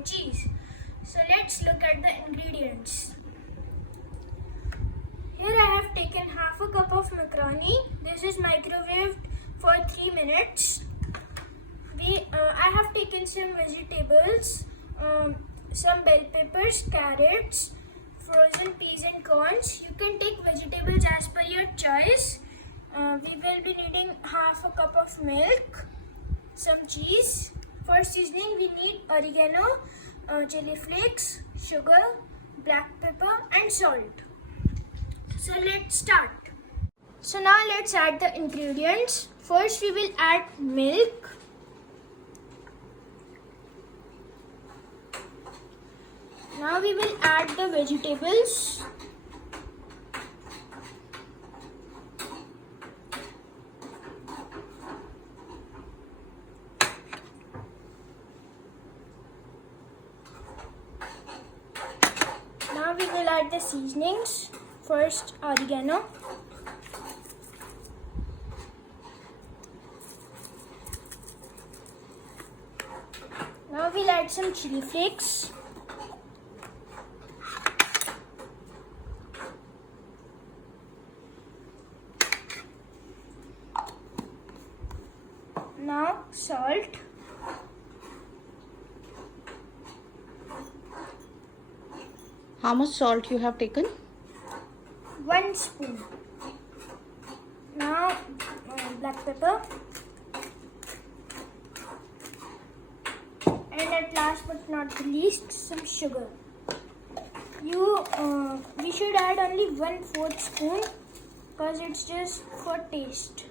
and cheese. So let's look at the ingredients. Here I have taken half a cup of macaroni. This is microwaved for 3 minutes. I have taken some vegetables, some bell peppers, carrots, frozen peas and corns. You can take vegetables as per your choice. We will be needing half a cup of milk, some cheese. For seasoning we need oregano, chili flakes, sugar, black pepper and salt. So let's start. So now let's add the ingredients. First we will add milk. Now we will add the vegetables. Now we will add the seasonings. First oregano. Now we'll add some chili flakes. Now salt. How much salt you have taken? 1 spoon. Now black pepper. And at last but not the least, some sugar. We should add only 1/4 spoon because it's just for taste.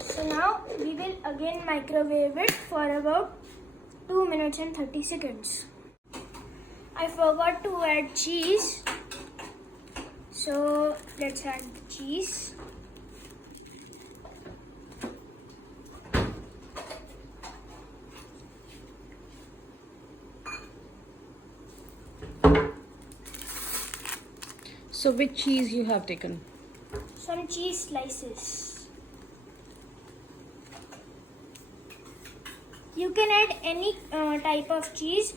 So now we will again microwave it for about 2 minutes and 30 seconds. I forgot to add cheese. So let's add the cheese. So which cheese you have taken? Some cheese slices. You can add any type of cheese,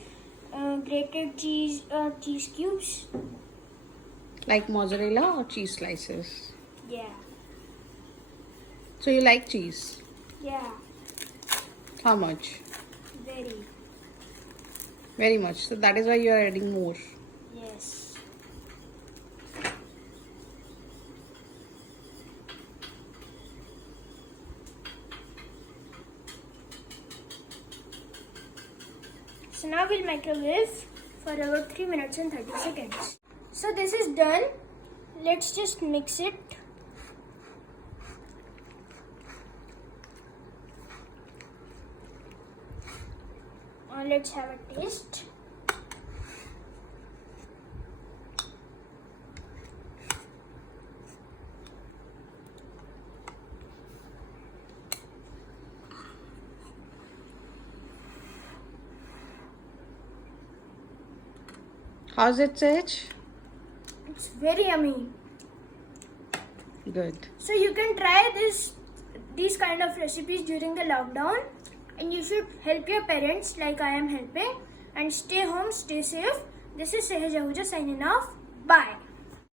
grated cheese or cheese cubes. Like mozzarella or cheese slices? Yeah. So you like cheese? Yeah. How much? Very. Very much. So that is why you are adding more. Yes. So now we'll microwave for about 3 minutes and 30 seconds. So this is done. Let's just mix it. Let's have a taste. How's it, Sage? It's very yummy. Good. So you can try these kind of recipes during the lockdown, and you should help your parents like I am helping, and stay home, stay safe. This is Sehaj Ahuja signing off. Bye.